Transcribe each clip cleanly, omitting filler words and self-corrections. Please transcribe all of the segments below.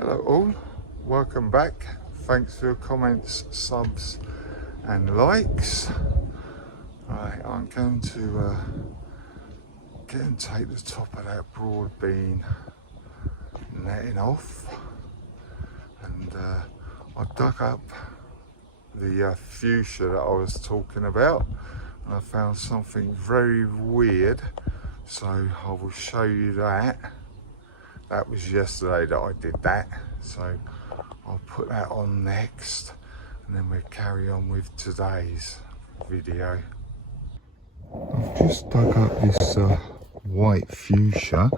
Hello all, welcome back. Thanks for your comments, subs and likes. Right, I'm going to get and take the top of that broad bean netting off, and I dug up the fuchsia that I was talking about, and I found something very weird, so I will show you that. That was yesterday that I did that, so I'll put that on next, and then we'll carry on with today's video. I've just dug up this white fuchsia,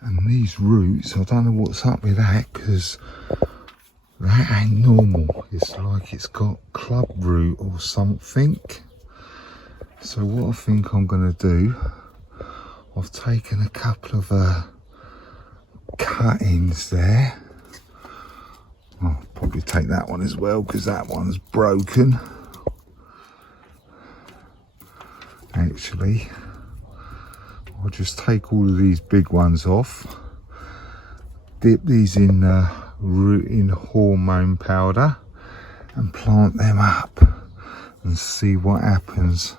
and these roots, I don't know what's up with that, because that ain't normal. It's like it's got club root or something. So what I think I'm going to do, I've taken a couple of cuttings there. I'll probably take that one as well because that one's broken. Actually, I'll just take all of these big ones off, dip these in hormone powder and plant them up and see what happens.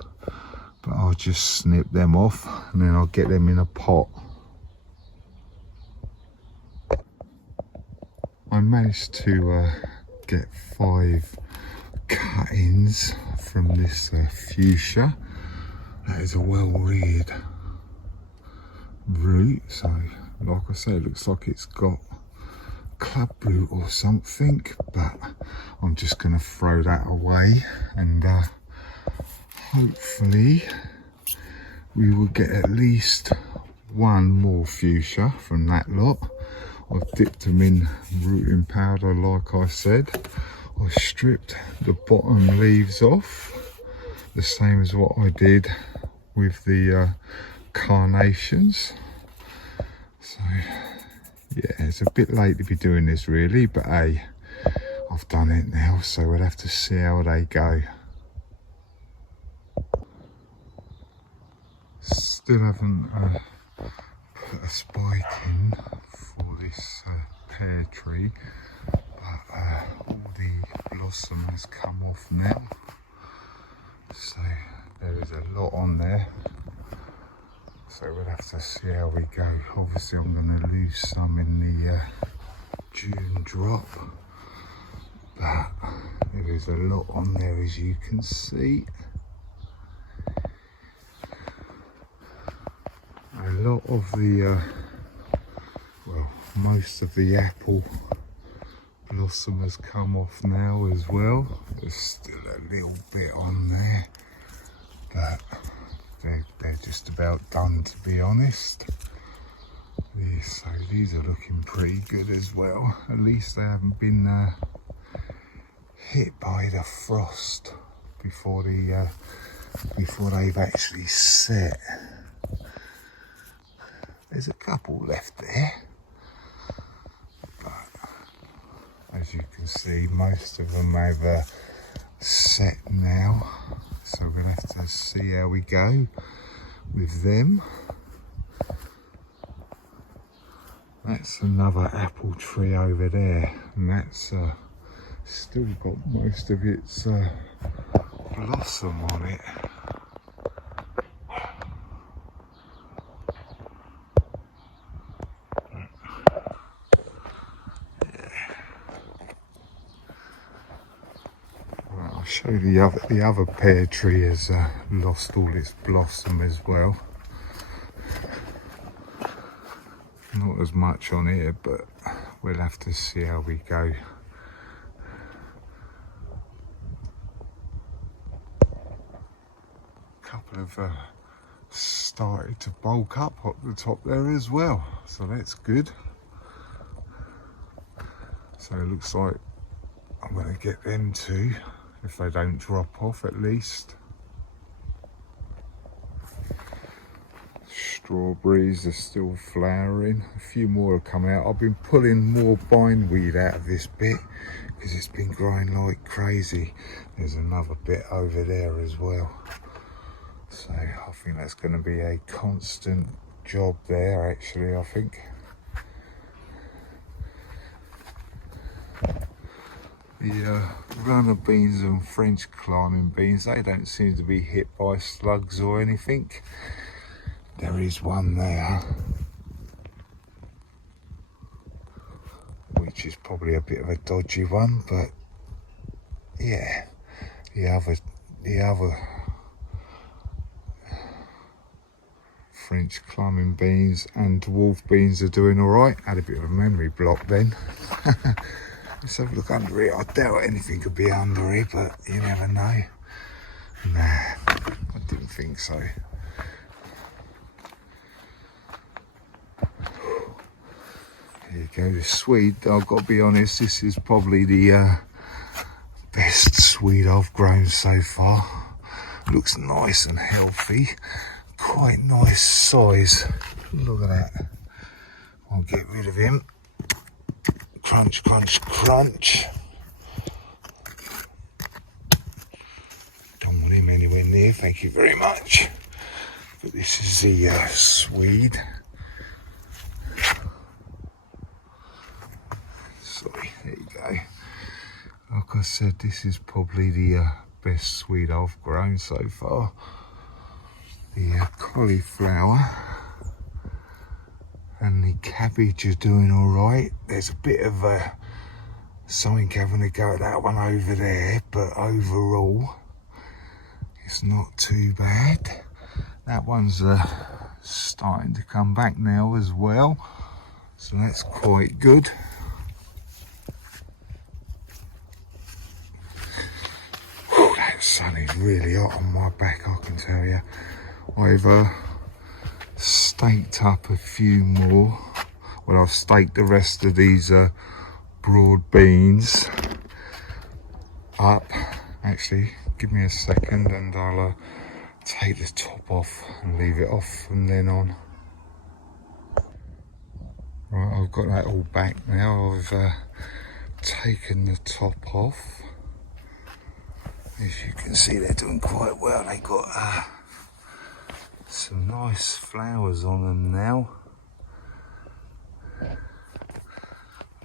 But I'll just snip them off and then I'll get them in a pot. I managed to get 5 cuttings from this fuchsia. That is a well-reared root, so like I say, it looks like it's got club root or something, but I'm just going to throw that away, and hopefully we will get at least one more fuchsia from that lot. I've dipped them in rooting powder like I said. I stripped the bottom leaves off, the same as what I did with the carnations. So yeah, it's a bit late to be doing this really, but hey, I've done it now, so we'll have to see how they go. Still haven't put a spike in for this pear tree, but all the blossom has come off now, so there is a lot on there. So we'll have to see how we go. Obviously I'm going to lose some in the June drop, but there is a lot on there, as you can see. A lot of the, well, most of the apple blossom has come off now as well. There's still a little bit on there, but they're just about done, to be honest. So these are looking pretty good as well. At least they haven't been hit by the frost before they've actually set. There's a couple left there, but as you can see, most of them have set now. So we'll have to see how we go with them. That's another apple tree over there, and that's still got most of its blossom on it. I'll show you the other pear tree has lost all its blossom as well. Not as much on here, but we'll have to see how we go. A couple of started to bulk up the top there as well, so that's good. So it looks like I'm going to get them too, if they don't drop off at least. Strawberries are still flowering. A few more have come out. I've been pulling more bindweed out of this bit because it's been growing like crazy. There's another bit over there as well. So I think that's going to be a constant job there, actually, I think. The runner beans and French climbing beans, they don't seem to be hit by slugs or anything. There is one there, which is probably a bit of a dodgy one, but yeah, the other French climbing beans and dwarf beans are doing all right. Had a bit of a memory block then. Let's have a look under it. I doubt anything could be under it, but you never know. Nah, I didn't think so. Here you go, the Swede. I've got to be honest, this is probably the best Swede I've grown so far. Looks nice and healthy. Quite nice size. Look at that. I'll get rid of him. Crunch, crunch, crunch. Don't want him anywhere near, thank you very much. But this is the Swede. Sorry, there you go. Like I said, this is probably the best Swede I've grown so far. The cauliflower and the cabbage are doing all right. There's a bit of something having a go at that one over there, but overall it's not too bad. That one's starting to come back now as well, so that's quite good. That sun is really hot on my back, I can tell you. I've staked up a few more. Well, I've staked the rest of these broad beans up. Actually, give me a second and I'll take the top off and leave it off from then on. Right, I've got that all back now. I've taken the top off. As you can see, they're doing quite well. They got some nice flowers on them now. I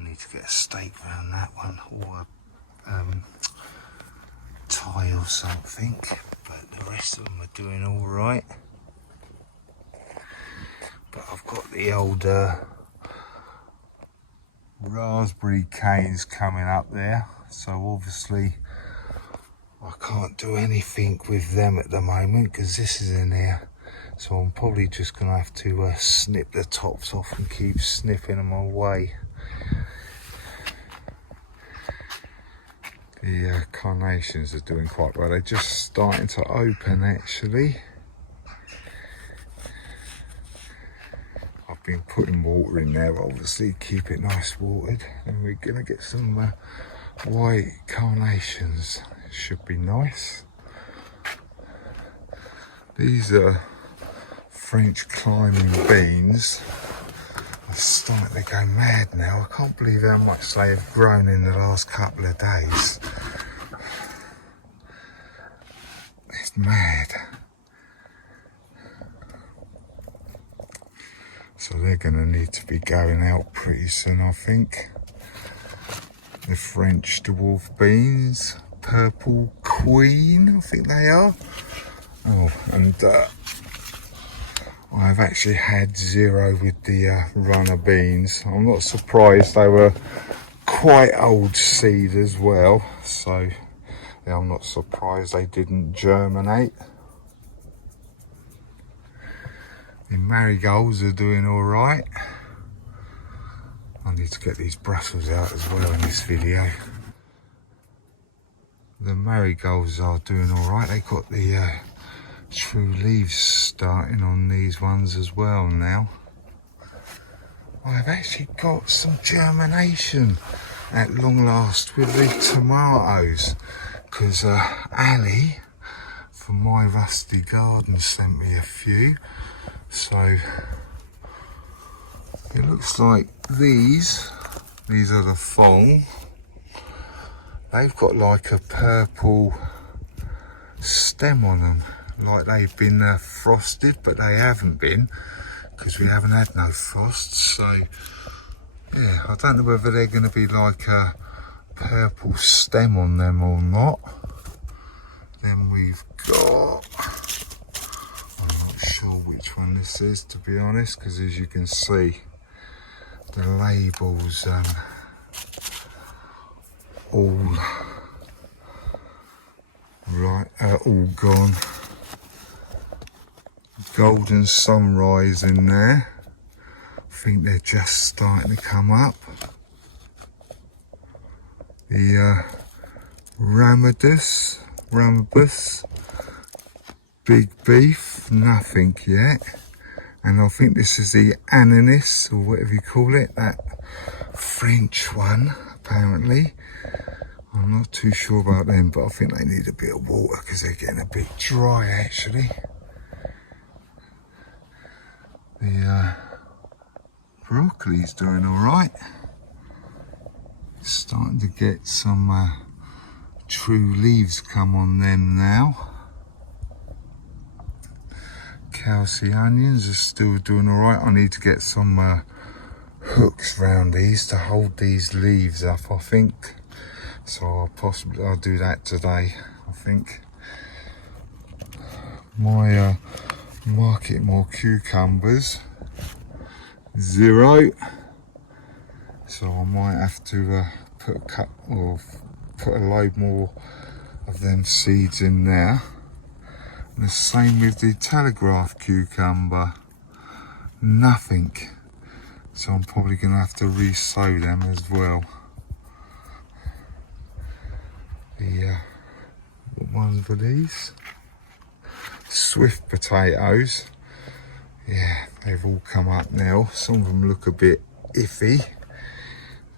need to get a stake around that one, or a tie or something, but the rest of them are doing all right. But I've got the old raspberry canes coming up there, so obviously I can't do anything with them at the moment because this is in there. So I'm probably just going to have to snip the tops off and keep snipping them away. The carnations are doing quite well. They're just starting to open actually. I've been putting water in there, obviously, keep it nice watered. And we're going to get some white carnations. Should be nice. These are French climbing beans. I'm starting to go mad now. I can't believe how much they have grown in the last couple of days. It's mad. So they're going to need to be going out pretty soon, I think. The French dwarf beans, Purple Queen, I think they are. Oh, and I've actually had zero with the runner beans. I'm not surprised, they were quite old seed as well, so yeah, I'm not surprised they didn't germinate. The marigolds are doing all right. I need to get these Brussels out as well in this video. The marigolds are doing all right. They got the true leaves starting on these ones as well now. I've actually got some germination at long last with the tomatoes, because Ali from My Rusty Garden sent me a few. So it looks like these are the fall. They've got like a purple stem on them, like they've been frosted, but they haven't been because we haven't had no frost. So yeah, I don't know whether they're going to be like purple stem on them or not. Then we've got, I'm not sure which one this is, to be honest, because as you can see, the labels all gone. Golden Sunrise in there. I think they're just starting to come up. The Rhamnus, Big Beef, nothing yet. And I think this is the Ananas, or whatever you call it, that French one, apparently. I'm not too sure about them, but I think they need a bit of water because they're getting a bit dry, actually. The broccoli's doing all right. Starting to get some true leaves come on them now. Kelsey onions are still doing all right. I need to get some hooks round these to hold these leaves up, I think. So I'll do that today, I think. My market more cucumbers, 0. So I might have to put a load more of them seeds in there. And the same with the Telegraph cucumber, nothing. So I'm probably going to have to re-sow them as well. What ones were these? Swift potatoes. Yeah, they've all come up now. Some of them look a bit iffy.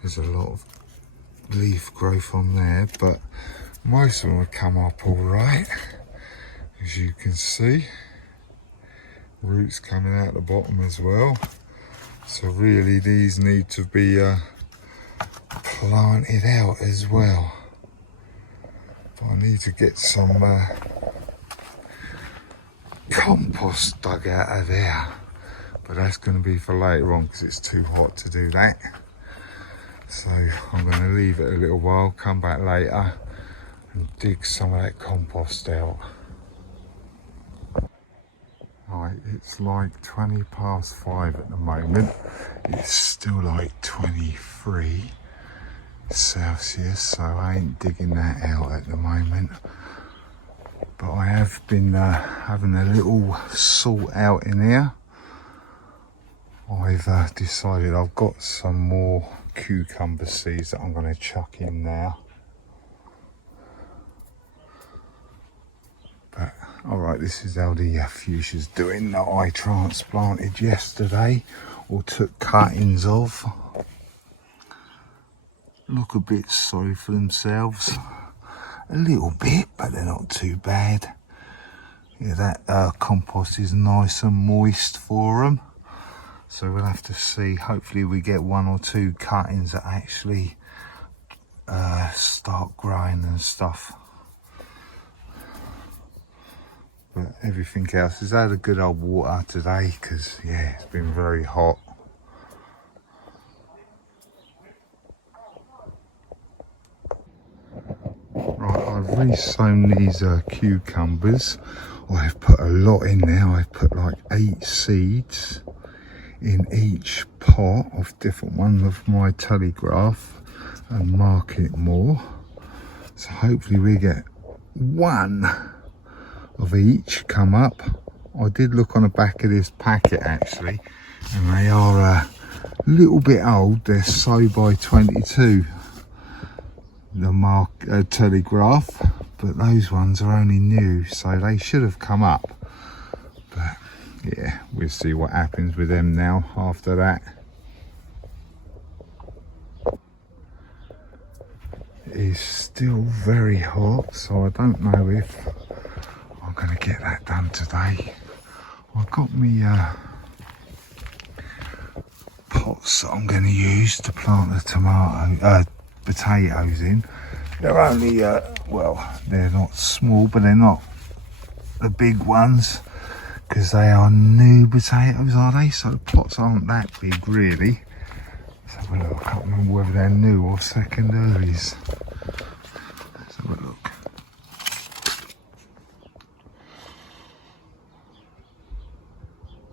There's a lot of leaf growth on there, but most of them have come up all right, as you can see. Roots coming out the bottom as well. So really these need to be planted out as well. But I need to get some compost dug out of there. But that's going to be for later on because it's too hot to do that. So I'm going to leave it a little while, come back later and dig some of that compost out. Right, it's like 20 past 5 at the moment. It's still like 23 Celsius, so I ain't digging that out at the moment. But I have been having a little sort out in here. I've decided I've got some more cucumber seeds that I'm going to chuck in now. But alright, this is how the fuchsia's doing that I transplanted yesterday, or took cuttings of. Look a bit sorry for themselves, a little bit, but they're not too bad. Yeah, that compost is nice and moist for them. So we'll have to see, hopefully we get 1 or 2 cuttings that actually start growing and stuff. But everything else has had a good old water today because, yeah, it's been very hot. Right, I've re-sown these cucumbers. I've put a lot in there. I've put like 8 seeds in each pot of different ones of my Telegraph and Market More. So hopefully we get 1 of each come up. I did look on the back of this packet actually, and they are a little bit old. They're sow by 22, the Telegraph, but those ones are only new, so they should have come up. But yeah, we'll see what happens with them now after that. It is still very hot, so I don't know if I'm going to get that done today. I've got me pots that I'm going to use to plant the potatoes in. They're only, well, they're not small, but they're not the big ones, because they are new potatoes, are they? So the pots aren't that big really. Let's have a look. I can't remember whether they're new or second earlies. Let's have a look.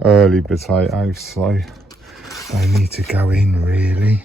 Early potatoes, so they need to go in really.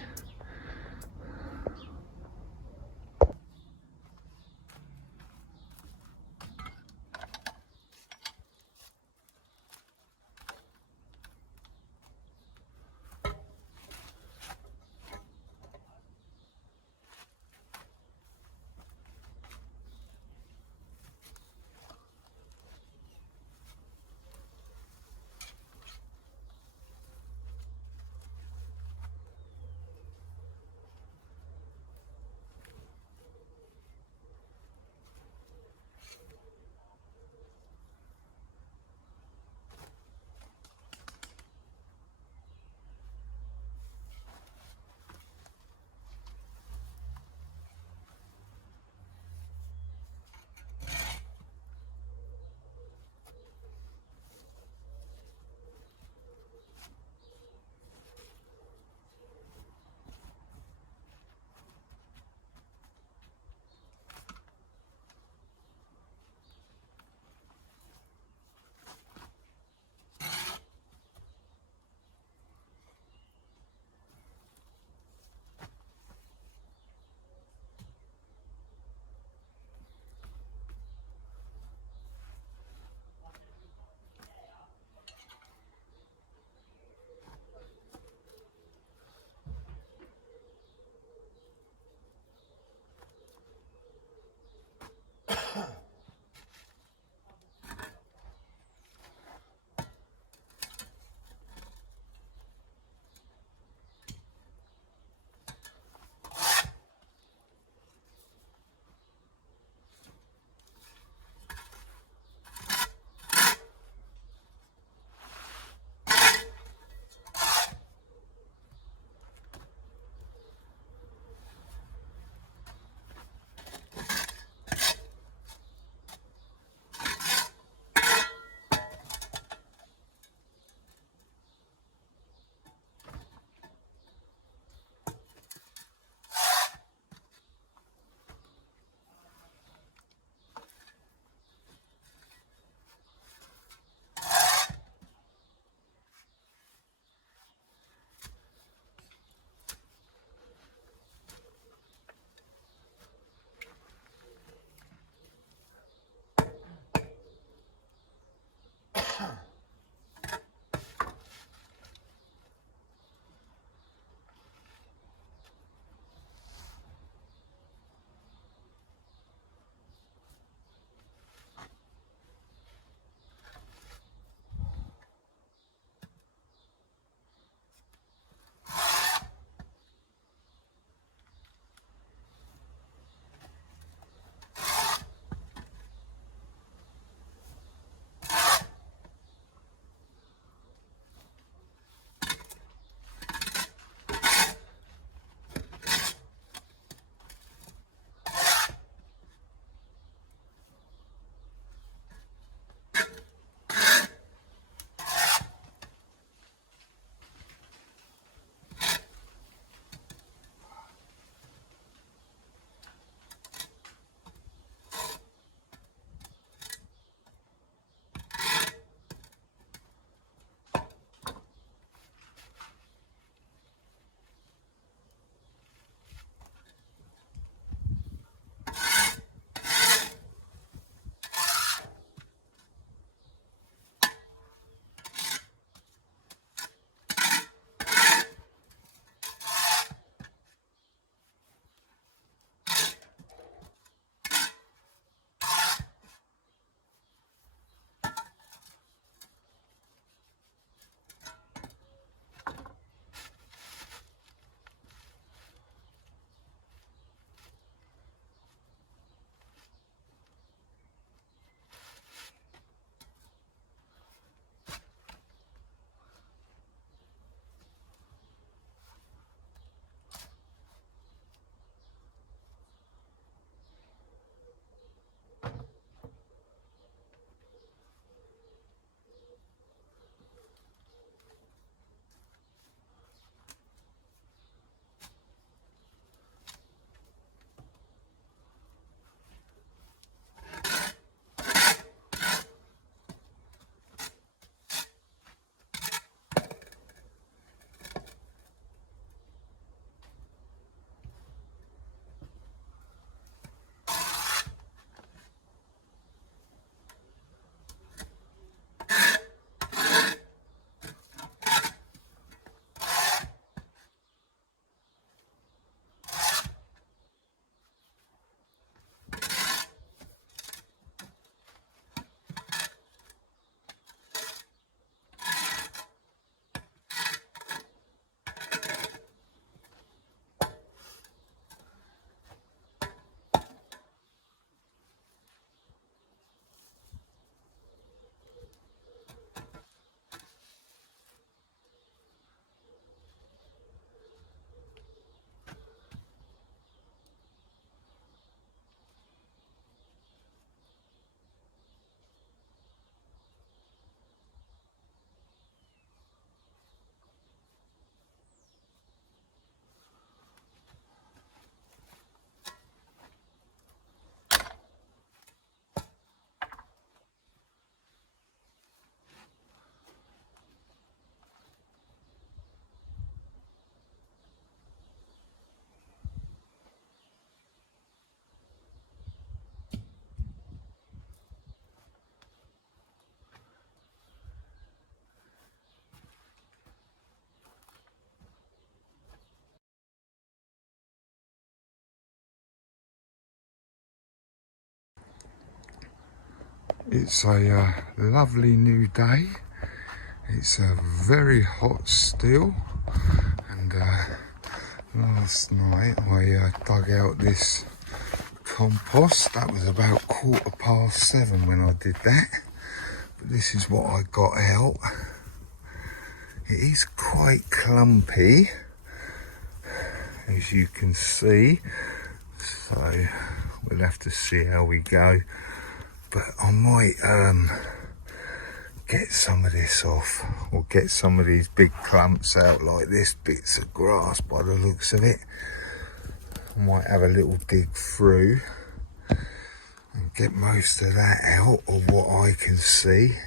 It's a lovely new day. It's very hot still, and last night I dug out this compost. That was about 7:15 when I did that, but this is what I got out. It is quite clumpy, as you can see, so we'll have to see how we go. But I might get some of this off, or get some of these big clumps out like this, bits of grass by the looks of it. I might have a little dig through and get most of that out of what I can see.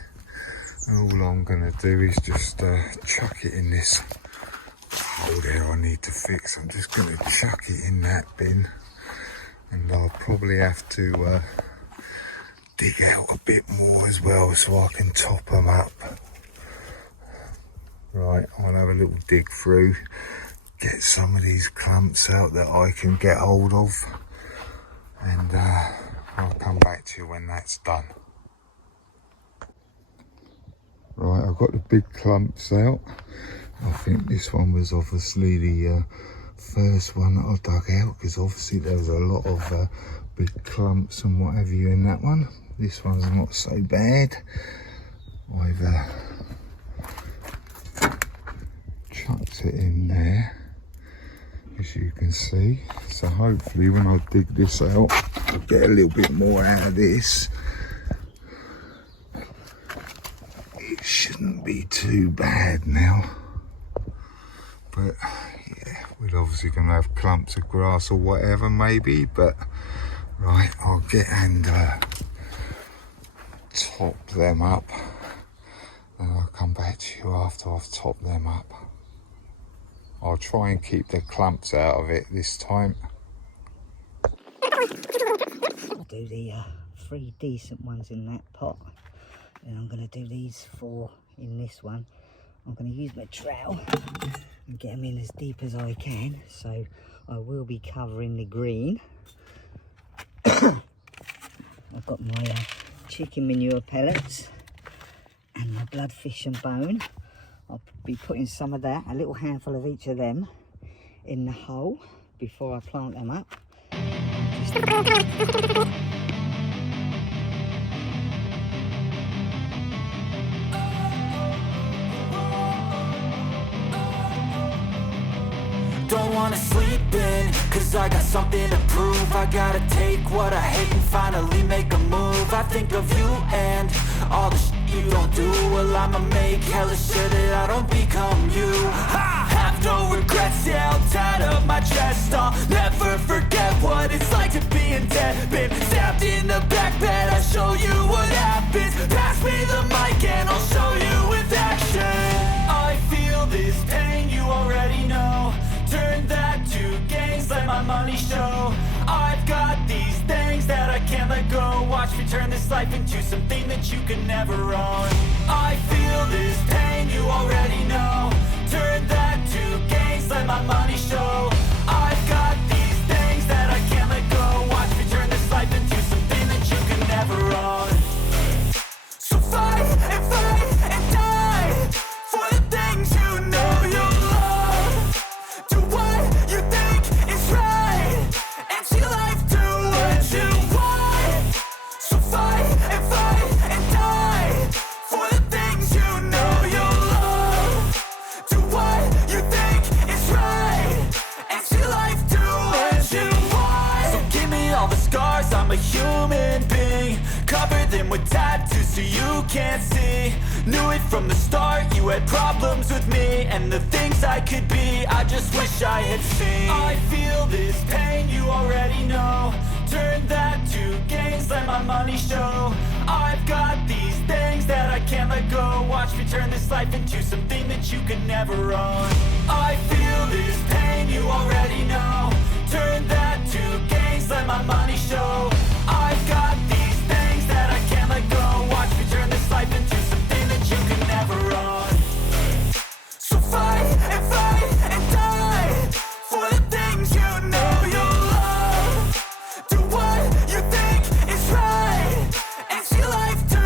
And all I'm going to do is just chuck it in this hole there I need to fix. I'm just going to chuck it in that bin, and I'll probably have to dig out a bit more as well so I can top them up. Right, I'll have a little dig through, get some of these clumps out that I can get hold of, and I'll come back to you when that's done. Right, I've got the big clumps out. I think this one was obviously the first one that I dug out, because obviously there was a lot of big clumps and what have you in that one. This one's not so bad. I've chucked it in there, as you can see. So hopefully when I dig this out, I'll get a little bit more out of this. It shouldn't be too bad now. But yeah, we're obviously going to have clumps of grass or whatever maybe. But right, I'll get and top them up, and I'll come back to you after I've topped them up. I'll try and keep the clumps out of it this time. I'll do the 3 decent ones in that pot, and I'm going to do these 4 in this one. I'm going to use my trowel and get them in as deep as I can, so I will be covering the green. I've got my chicken manure pellets and my bloodfish and bone. I'll be putting some of that, a little handful of each of them, in the hole before I plant them up. Don't wanna sleep in, cause I got something to prove. I gotta take what I hate and finally make a move. I think of you and all the shit you don't do. Well, I'ma make hella sure that I don't become you. I have no regrets, yeah, I'll tie up my chest. I'll never forget what it's like to be in debt. Been stabbed in the back bed, I'll show you what happens. Pass me the mic and I'll show you with action. I feel this pain, you already know. Turn that to gains, let my money show. I've got these things that I can't let go. Watch me turn this life into something that you can never own. I feel this pain, you already know. Turn that to gains, let my money show. I've got these things that I can't let go. Watch me turn this life into something that you can never own. So fight and die for the things you know you love. Do what you think is right, and see life do what you want. So fight and die for the things you know you love. Do what you think is right, and see life do what you want. So give me all the scars, I'm a human being. Cover them with tattoos so you can't see. Knew it from the start, you had problems with me and the things I could be, I just wish I had seen. I feel this pain, you already know. Turn that to gains, let my money show. I've got these things that I can't let go. Watch me turn this life into something that you could never own. I feel this pain, you already know. Turn that to gains, let my money show. I've got these things that I can't let go. Watch me turn this life into something that you can never own. So fight and die for the things you know you love. Do what you think is right, and see life do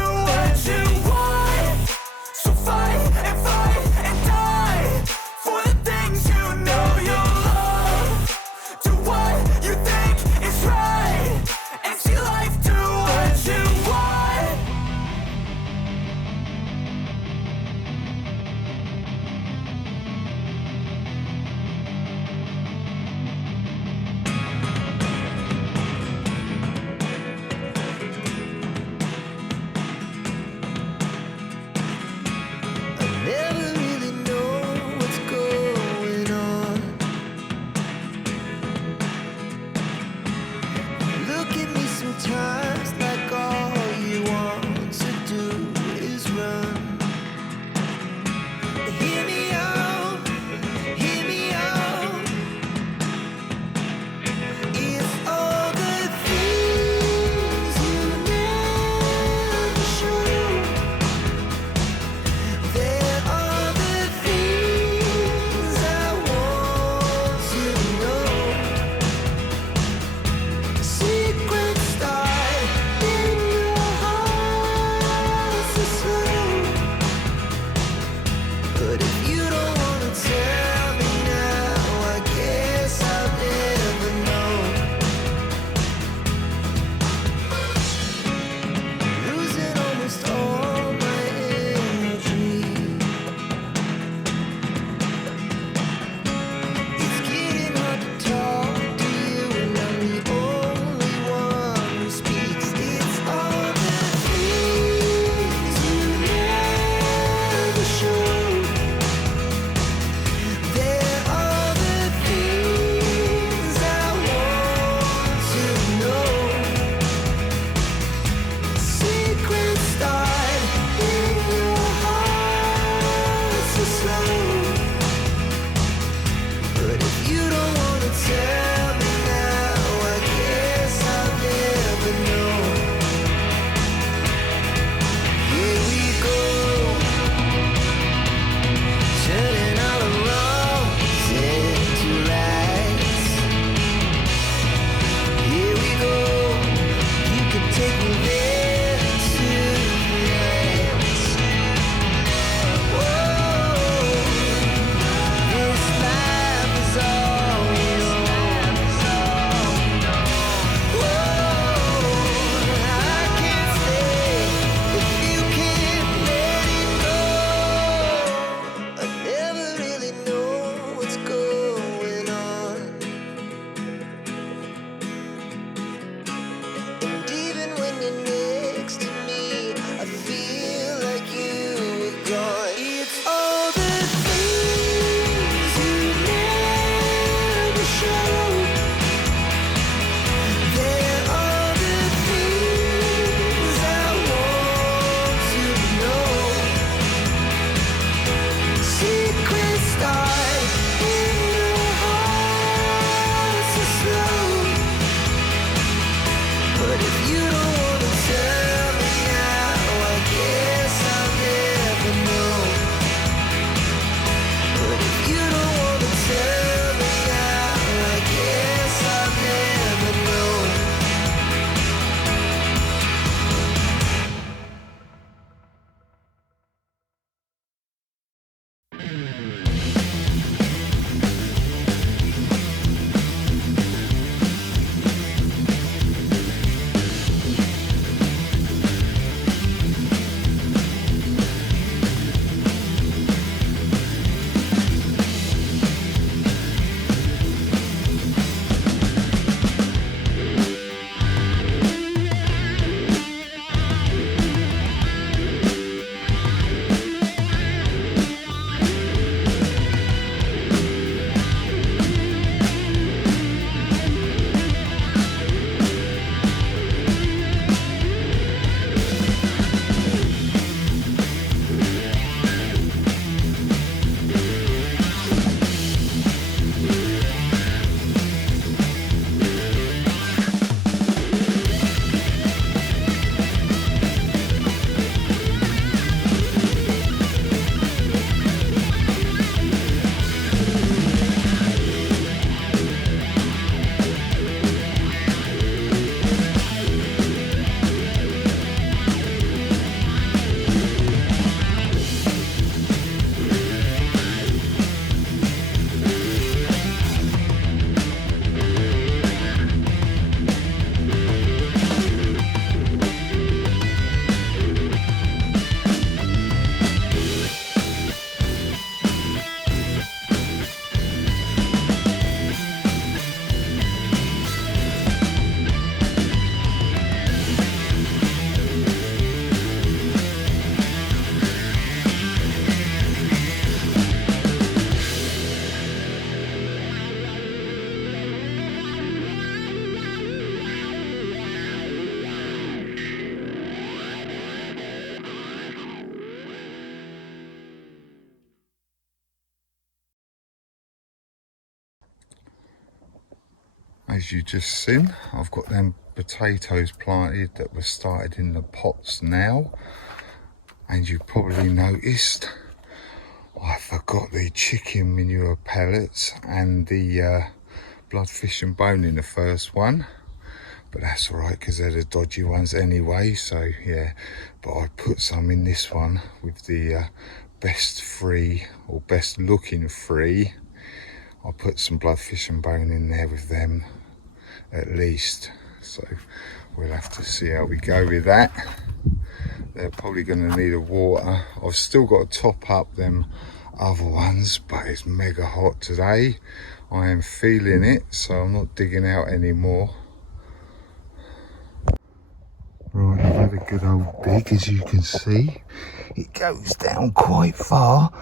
as you just seen, I've got them potatoes planted that were started in the pots now. And you probably noticed I forgot the chicken manure pellets and the bloodfish and bone in the first one. But that's alright because they're the dodgy ones anyway, so yeah. But I put some in this one with the best free, or best looking free. I put some bloodfish and bone in there with them at least. So we'll have to see how we go with that. They're probably going to need a water. I've still got to top up them other ones, but it's mega hot today. I am feeling it, so I'm not digging out anymore. Right, I've had a good old dig, as you can see. It goes down quite far,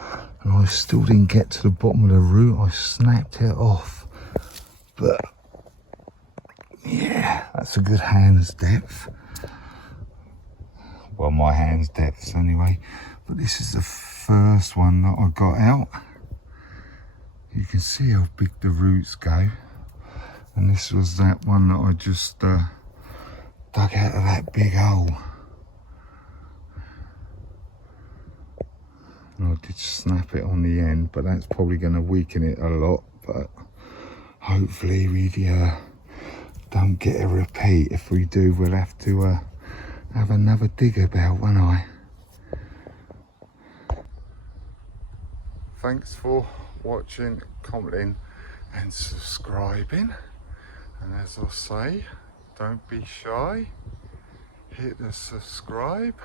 and I still didn't get to the bottom of the root. I snapped it off. But yeah, that's a good hand's depth. Well, my hand's depth anyway. But this is the first one that I got out. You can see how big the roots go. And this was that one that I just dug out of that big hole. And I did snap it on the end, but that's probably going to weaken it a lot. But hopefully we don't get a repeat. If we do, we'll have to have another dig about, won't I? Thanks for watching, commenting and subscribing. And as I say, don't be shy. Hit the subscribe,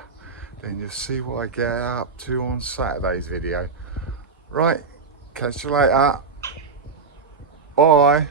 then you'll see what I get up to on Saturday's video. Right, catch you later. Bye.